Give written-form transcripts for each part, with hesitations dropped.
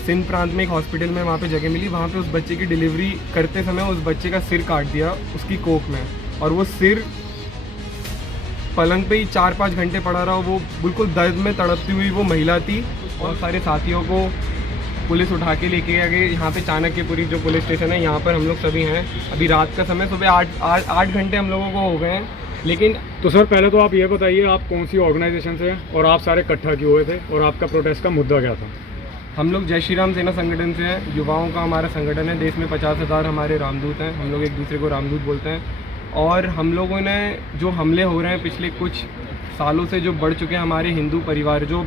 सिंध प्रांत में एक हॉस्पिटल में वहाँ पे जगह मिली, वहाँ पे उस बच्चे की डिलीवरी करते समय उस बच्चे का सिर काट दिया उसकी कोख में, और वो सिर पलंग पे ही 4-5 घंटे पड़ा रहा। वो बिल्कुल दर्द में तड़पती हुई वो महिला थी। और सारे साथियों को पुलिस उठा के लेके आ गई यहाँ पे चाणक्यपुरी जो पुलिस स्टेशन है, यहाँ पर हम लोग सभी हैं। अभी रात का समय, सुबह 8 घंटे हम लोगों को हो गए हैं। लेकिन तो सर पहले तो आप ये बताइए, आप कौन सी ऑर्गेनाइजेशन से हैं और आप सारे इकट्ठा क्यों हुए थे और आपका प्रोटेस्ट का मुद्दा क्या था? हम लोग जय श्री राम सेना संगठन से हैं। युवाओं का हमारा संगठन है। देश में 50,000 हमारे रामदूत हैं। हम लोग एक दूसरे को रामदूत बोलते हैं। और हम लोगों ने जो हमले हो रहे हैं पिछले कुछ सालों से, जो बढ़ चुके हैं हमारे हिंदू परिवार, जो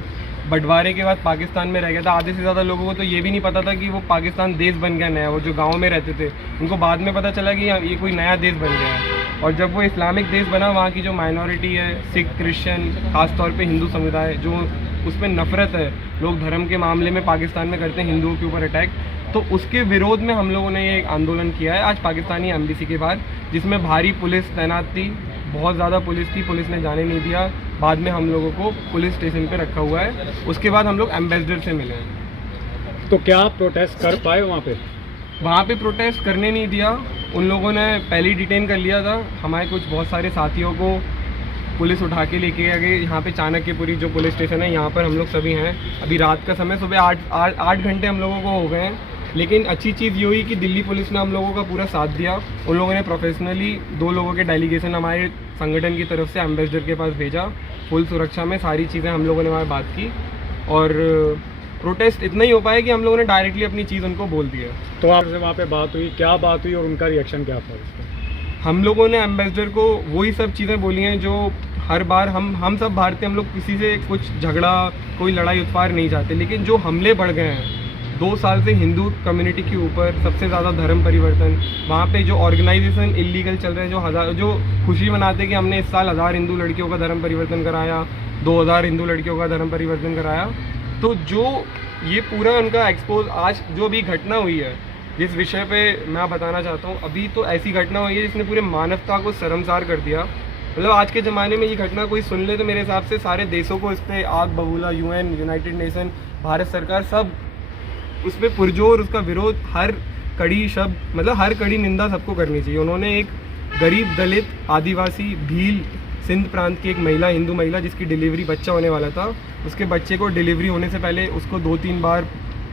बंटवारे के बाद पाकिस्तान में रह गया था, आधे से ज़्यादा लोगों को तो ये भी नहीं पता था कि वो पाकिस्तान देश बन गया नया। वो जो गाँव में रहते थे उनको बाद में पता चला कि ये कोई नया देश बन गया है। और जब वो इस्लामिक देश बना, वहाँ की जो माइनॉरिटी है, सिख, क्रिश्चियन, खासतौर पे हिंदू समुदाय, जो उसमें नफ़रत है, लोग धर्म के मामले में पाकिस्तान में करते हैं हिंदुओं के ऊपर अटैक, तो उसके विरोध में हम लोगों ने ये एक आंदोलन किया है आज पाकिस्तानी एम्बेसी के बाहर, जिसमें भारी पुलिस तैनात थी, बहुत ज़्यादा पुलिस थी। पुलिस ने जाने नहीं दिया। बाद में हम लोगों को पुलिस स्टेशन पे रखा हुआ है। उसके बाद हम लोग एम्बेसडर से मिले हैं। तो क्या आप प्रोटेस्ट कर पाए वहाँ पे? वहाँ पे प्रोटेस्ट करने नहीं दिया। उन लोगों ने पहले ही डिटेन कर लिया था। हमारे कुछ बहुत सारे साथियों को पुलिस उठा के लेके आ गई यहाँ पे चाणक्यपुरी जो पुलिस स्टेशन है, यहाँ पर हम लोग सभी हैं। अभी रात का समय, सुबह 8 घंटे हम लोगों को हो गए हैं। लेकिन अच्छी चीज़ ये हुई कि दिल्ली पुलिस ने हम लोगों का पूरा साथ दिया। उन लोगों ने प्रोफेशनली 2 लोगों के डेलीगेशन हमारे संगठन की तरफ से एम्बेसडर के पास भेजा। फुल सुरक्षा में सारी चीज़ें हम लोगों ने वहाँ बात की। और प्रोटेस्ट इतना ही हो पाया कि हम लोगों ने डायरेक्टली अपनी चीज़ उनको बोल दिया। तो आपसे वहाँ पे बात हुई, क्या बात हुई और उनका रिएक्शन क्या था उसका? हम लोगों ने एम्बेसडर को वही सब चीज़ें बोली हैं जो हर बार हम सब भारतीय, हम लोग किसी से कुछ झगड़ा, कोई लड़ाई उत्पार नहीं चाहते। लेकिन जो हमले बढ़ गए हैं 2 साल से हिंदू कम्युनिटी के ऊपर, सबसे ज़्यादा धर्म परिवर्तन, वहाँ पे जो ऑर्गेनाइजेशन इलीगल चल रहे हैं, जो खुशी मनाते कि हमने इस साल 1000 हिंदू लड़कियों का धर्म परिवर्तन कराया, 2000 हिंदू लड़कियों का धर्म परिवर्तन कराया, तो जो ये पूरा उनका एक्सपोज, आज जो भी घटना हुई है जिस विषय पे मैं बताना चाहता हूँ, अभी तो ऐसी घटना हुई है जिसने पूरे मानवता को शर्मसार कर दिया। मतलब आज के ज़माने में ये घटना कोई सुन ले तो मेरे हिसाब से सारे देशों को इस पर आग बबूला, UN, यूनाइटेड नेशन, भारत सरकार, सब उस पर पुरजोर उसका विरोध, हर कड़ी शब्द, मतलब हर कड़ी निंदा सबको करनी चाहिए। उन्होंने एक गरीब, दलित, आदिवासी, भील, सिंध प्रांत की एक महिला, हिंदू महिला, जिसकी डिलीवरी, बच्चा होने वाला था, उसके बच्चे को डिलीवरी होने से पहले उसको 2-3 बार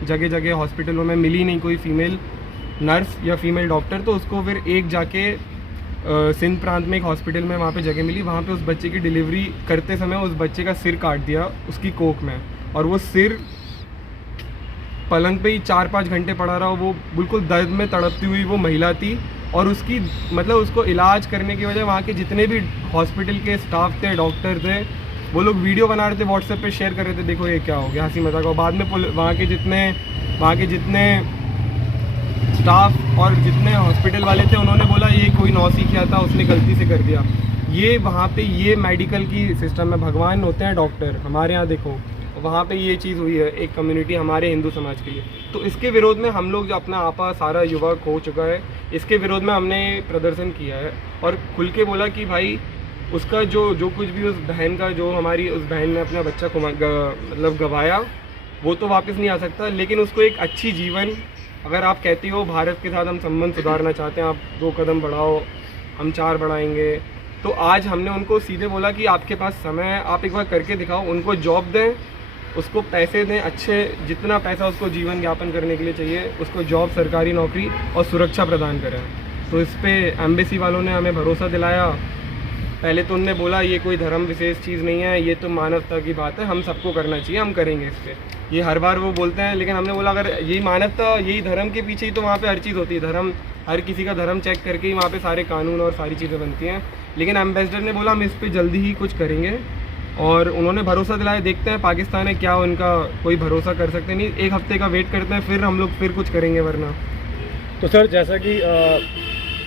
जगह जगह हॉस्पिटलों में मिली नहीं कोई फीमेल नर्स या फीमेल डॉक्टर, तो उसको फिर एक जाके सिंध प्रांत में एक हॉस्पिटल में वहाँ पे जगह मिली। वहाँ पे उस बच्चे की डिलीवरी करते समय उस बच्चे का सिर काट दिया उसकी कोख में, और वो सिर पलंग पे ही 4-5 घंटे पड़ा रहा। वो बिल्कुल दर्द में तड़पती हुई वो महिला थी। और उसकी, मतलब उसको इलाज करने की वजह, वहाँ के जितने भी हॉस्पिटल के स्टाफ थे, डॉक्टर थे, वो लोग वीडियो बना रहे थे, व्हाट्सएप पे शेयर कर रहे थे, देखो ये क्या हो गया, हंसी मजाक। और बाद में वहाँ के जितने स्टाफ और जितने हॉस्पिटल वाले थे, उन्होंने बोला ये कोई नौसिखिया था, उसने गलती से कर दिया। ये वहाँ पे ये मेडिकल की सिस्टम में भगवान होते हैं डॉक्टर, हमारे यहाँ देखो वहाँ पे ये चीज़ हुई है एक कम्युनिटी हमारे हिंदू समाज के लिए। तो इसके विरोध में हम लोग जो अपना आपा सारा युवा खो चुका है, इसके विरोध में हमने प्रदर्शन किया है और खुल के बोला कि भाई उसका जो कुछ भी उस बहन का, जो हमारी उस बहन ने अपना बच्चा को मतलब गंवाया, वो तो वापस नहीं आ सकता। लेकिन उसको एक अच्छी जीवन, अगर आप कहती हो भारत के साथ हम संबंध सुधारना चाहते हैं, आप 2 कदम बढ़ाओ, हम 4 बढ़ाएंगे, तो आज हमने उनको सीधे बोला कि आपके पास समय है, आप एक बार करके दिखाओ। उनको जॉब दें, उसको पैसे दें, अच्छे जितना पैसा उसको जीवन यापन करने के लिए चाहिए, उसको जॉब, सरकारी नौकरी और सुरक्षा प्रदान करें। तो इस पर एम्बेसी वालों ने हमें भरोसा दिलाया। पहले तो उनने बोला ये कोई धर्म विशेष चीज़ नहीं है, ये तो मानवता की बात है, हम सबको करना चाहिए, हम करेंगे इस पर। ये हर बार वो बोलते हैं, लेकिन हमने बोला अगर यही मानवता, यही धर्म के पीछे ही तो वहाँ पे हर चीज़ होती है। धर्म, हर किसी का धर्म चेक करके ही वहाँ पे सारे कानून और सारी चीज़ें बनती हैं। लेकिन एम्बेसडर ने बोला हम इस पर जल्दी ही कुछ करेंगे और उन्होंने भरोसा दिलाया। देखते हैं पाकिस्तान है क्या, उनका कोई भरोसा कर सकते नहीं। 1 हफ्ते का वेट करते हैं, फिर हम लोग फिर कुछ करेंगे, वरना। तो सर जैसा कि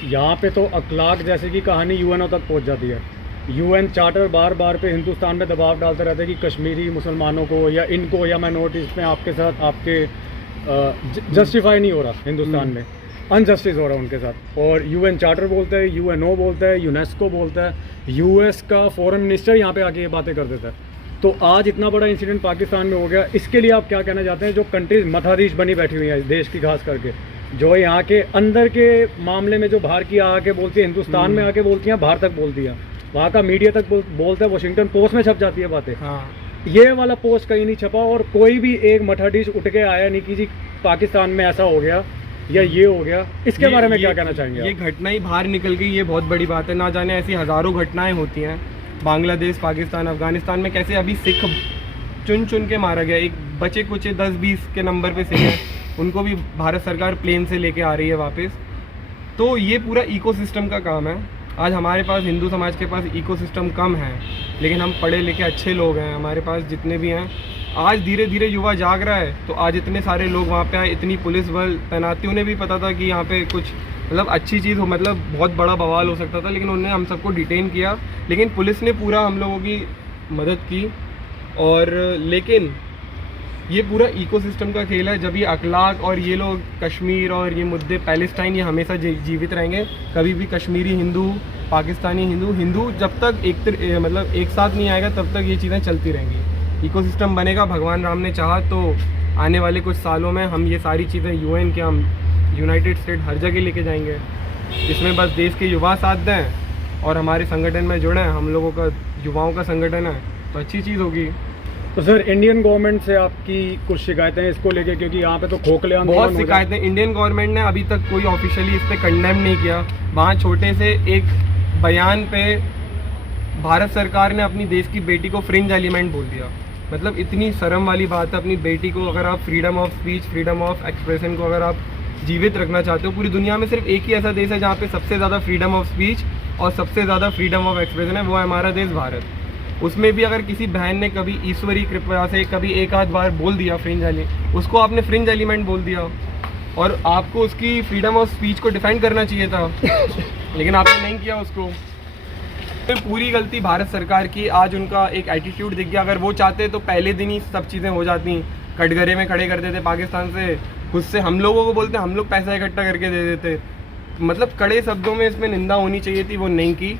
यहाँ पे तो अखलाक जैसे कि कहानी यूएनओ तक पहुँच जाती है। यूएन चार्टर बार बार पे हिंदुस्तान में दबाव डालते रहते हैं कि कश्मीरी मुसलमानों को या इनको या माइनॉरिटीज़ में आपके साथ आपके जस्टिफाई नहीं हो रहा हिंदुस्तान में। अनजस्टिस हो रहा है उनके साथ। और यूएन चार्टर बोलता है, यूएनओ बोलता है, यूनेस्को बोलता है, यूएस का फॉरेन मिनिस्टर यहाँ पे आके ये बातें कर देता है। तो आज इतना बड़ा इंसिडेंट पाकिस्तान में हो गया, इसके लिए आप क्या कहना चाहते हैं? जो कंट्रीज मथाधीश बनी बैठी हुई हैं इस देश की, खास करके जो यहाँ के अंदर के मामले में जो बाहर की आके बोलती है, हिंदुस्तान में आके बोलती हैं, बाहर तक बोलती हैं, वहाँ का मीडिया तक बोलता है, वाशिंगटन पोस्ट में छप जाती है बातें। हाँ, ये वाला पोस्ट कहीं नहीं छपा और कोई भी एक मठाधीश उठ के आया नहीं कि जी पाकिस्तान में ऐसा हो गया या ये हो गया। इसके बारे में क्या कहना चाहेंगे? ये घटना ही बाहर निकल गई, ये बहुत बड़ी बात है। ना जाने ऐसी हज़ारों घटनाएं होती हैं बांग्लादेश, पाकिस्तान, अफगानिस्तान में, कैसे अभी सिख चुन चुन के मारा गया। एक बचे कुछ 10-20 के नंबर पे सिख हैं, उनको भी भारत सरकार प्लेन से लेके आ रही है वापस। तो ये पूरा इकोसिस्टम का काम है। आज हमारे पास हिंदू समाज के पास इकोसिस्टम कम है, लेकिन हम पढ़े लिखे अच्छे लोग हैं, हमारे पास जितने भी हैं। आज धीरे धीरे युवा जाग रहा है, तो आज इतने सारे लोग वहाँ पे आए, इतनी पुलिस बल तैनाती। उन्हें भी पता था कि यहाँ पे कुछ मतलब अच्छी चीज़ हो, मतलब बहुत बड़ा बवाल हो सकता था, लेकिन उन्होंने हम सबको डिटेन किया। लेकिन पुलिस ने पूरा हम लोगों की मदद की। और लेकिन ये पूरा इकोसिस्टम का खेल है। जब ये अखलाक और ये लोग कश्मीर और ये मुद्दे, पैलेस्टाइन, ये हमेशा जीवित रहेंगे। कभी भी कश्मीरी हिंदू, पाकिस्तानी हिंदू जब तक मतलब एक साथ नहीं आएगा, तब तक ये चीज़ें चलती रहेंगी। इकोसिस्टम बनेगा, भगवान राम ने चाहा तो आने वाले कुछ सालों में हम ये सारी चीज़ें यूएन के, हम यूनाइटेड स्टेट हर जगह लेके जाएंगे। इसमें बस देश के युवा साथ दें और हमारे संगठन में जुड़ें। हम लोगों का युवाओं का संगठन है, तो अच्छी चीज़ होगी। तो सर, इंडियन गवर्नमेंट से आपकी कुछ शिकायतें हैं इसको लेके? क्योंकि यहाँ पे तो खोखले बहुत शिकायतें। इंडियन गवर्नमेंट ने अभी तक कोई ऑफिशियली इस पर कंडेम नहीं किया। वहाँ छोटे से एक बयान पे भारत सरकार ने अपनी देश की बेटी को फ्रिंज एलिमेंट बोल दिया। मतलब इतनी शर्म वाली बात है। अपनी बेटी को अगर आप freedom of speech, freedom of expression को अगर आप जीवित रखना चाहते हो, पूरी दुनिया में सिर्फ एक ही ऐसा देश है जहाँ पे सबसे ज़्यादा फ्रीडम ऑफ स्पीच और सबसे ज़्यादा फ्रीडम ऑफ एक्सप्रेशन है, वो है हमारा देश भारत। उसमें भी अगर किसी बहन ने कभी ईश्वरी कृपया से कभी एक आध बार बोल दिया फ्रिंज एलिमेंट, उसको आपने फ्रिंज एलिमेंट बोल दिया, और आपको उसकी फ्रीडम ऑफ स्पीच को डिफेंड करना चाहिए था, लेकिन आपने नहीं किया उसको। तो पूरी गलती भारत सरकार की। आज उनका एक एटीट्यूड दिख गया। अगर वो चाहते तो पहले दिन ही सब चीज़ें हो जाती। कटघरे में खड़े कर देते पाकिस्तान से, खुद से हम लोगों को बोलते, हम लोग पैसा इकट्ठा करके दे देते। मतलब कड़े शब्दों में इसमें निंदा होनी चाहिए थी, वो नहीं की।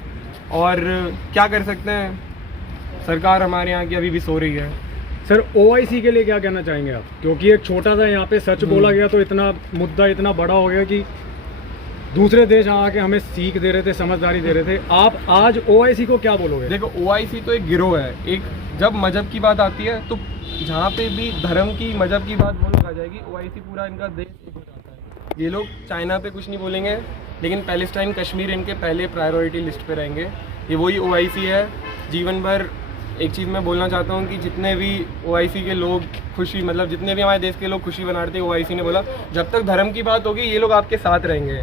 और क्या कर सकते हैं, सरकार हमारे यहाँ की अभी भी सो रही है। सर, ओआईसी के लिए क्या कहना चाहेंगे आप? क्योंकि एक छोटा सा यहाँ पे सच बोला गया तो इतना मुद्दा इतना बड़ा हो गया कि दूसरे देश आके हमें सीख दे रहे थे, समझदारी दे रहे थे। आप आज ओआईसी को क्या बोलोगे? देखो, ओआईसी तो एक गिरोह है। एक जब मजहब की बात आती है तो जहाँ पे भी धर्म की, मजहब की बात वो लोग आ जाएगी, ओआईसी पूरा इनका देश एक हो जाता है। ये लोग चाइना पे कुछ नहीं बोलेंगे, लेकिन पैलेस्टाइन, कश्मीर इनके पहले प्रायोरिटी लिस्ट पे रहेंगे। ये वही ओआईसी है। जीवन भर एक चीज़ मैं बोलना चाहता हूँ कि जितने भी ओआईसी के लोग खुशी, मतलब जितने भी हमारे देश के लोग खुशी बनाते हैं, ओआईसी ने बोला जब तक धर्म की बात होगी ये लोग आपके साथ रहेंगे।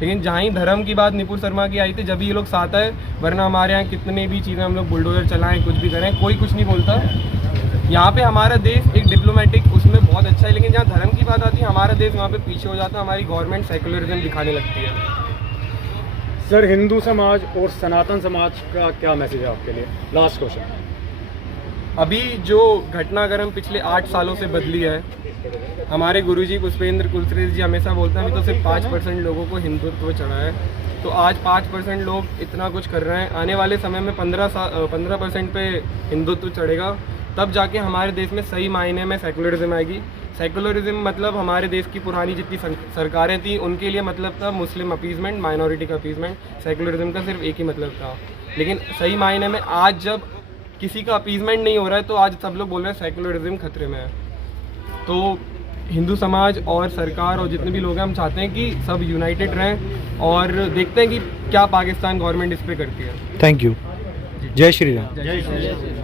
लेकिन जहाँ ही धर्म की बात निपुर शर्मा की आई थी, जब ये लोग साथ आए, वरना हमारे यहाँ कितने भी चीज़ें हम लोग बुलडोजर चलाएं, कुछ भी करें, कोई कुछ नहीं बोलता। यहाँ पे हमारा देश एक डिप्लोमेटिक उसमें बहुत अच्छा है, लेकिन जहाँ धर्म की बात आती है हमारा देश वहाँ पे पीछे हो जाता है। हमारी गवर्नमेंट सेकुलरिज्म दिखाने लगती है। सर, हिंदू समाज और सनातन समाज का क्या मैसेज है आपके लिए? Last question. अभी जो घटनाक्रम पिछले 8 सालों से बदली है, हमारे गुरुजी पुष्पेंद्र कुलश्रेष्ठ जी हमेशा बोलते हैं अभी तो सिर्फ 5% लोगों को हिंदुत्व चढ़ा है। तो आज 5% लोग इतना कुछ कर रहे हैं, आने वाले समय में 15% पे हिंदुत्व चढ़ेगा, तब जाके हमारे देश में सही मायने में सेकुलरिज्म आएगी। सेकुलरिज्म मतलब हमारे देश की पुरानी जितनी सरकारें थी उनके लिए मतलब था मुस्लिम अपीजमेंट, माइनॉरिटी का अपीजमेंट। सेकुलरिज्म का सिर्फ एक ही मतलब था। लेकिन सही मायने में आज जब किसी का अपीजमेंट नहीं हो रहा है, तो आज सब लोग बोल रहे हैं सेकुलरिज्म खतरे में है। तो हिंदू समाज और सरकार और जितने भी लोग हैं, हम चाहते हैं कि सब यूनाइटेड रहें और देखते हैं कि क्या पाकिस्तान गवर्नमेंट इस पर करती है। Thank you. जय श्री राम। जय श्री राम।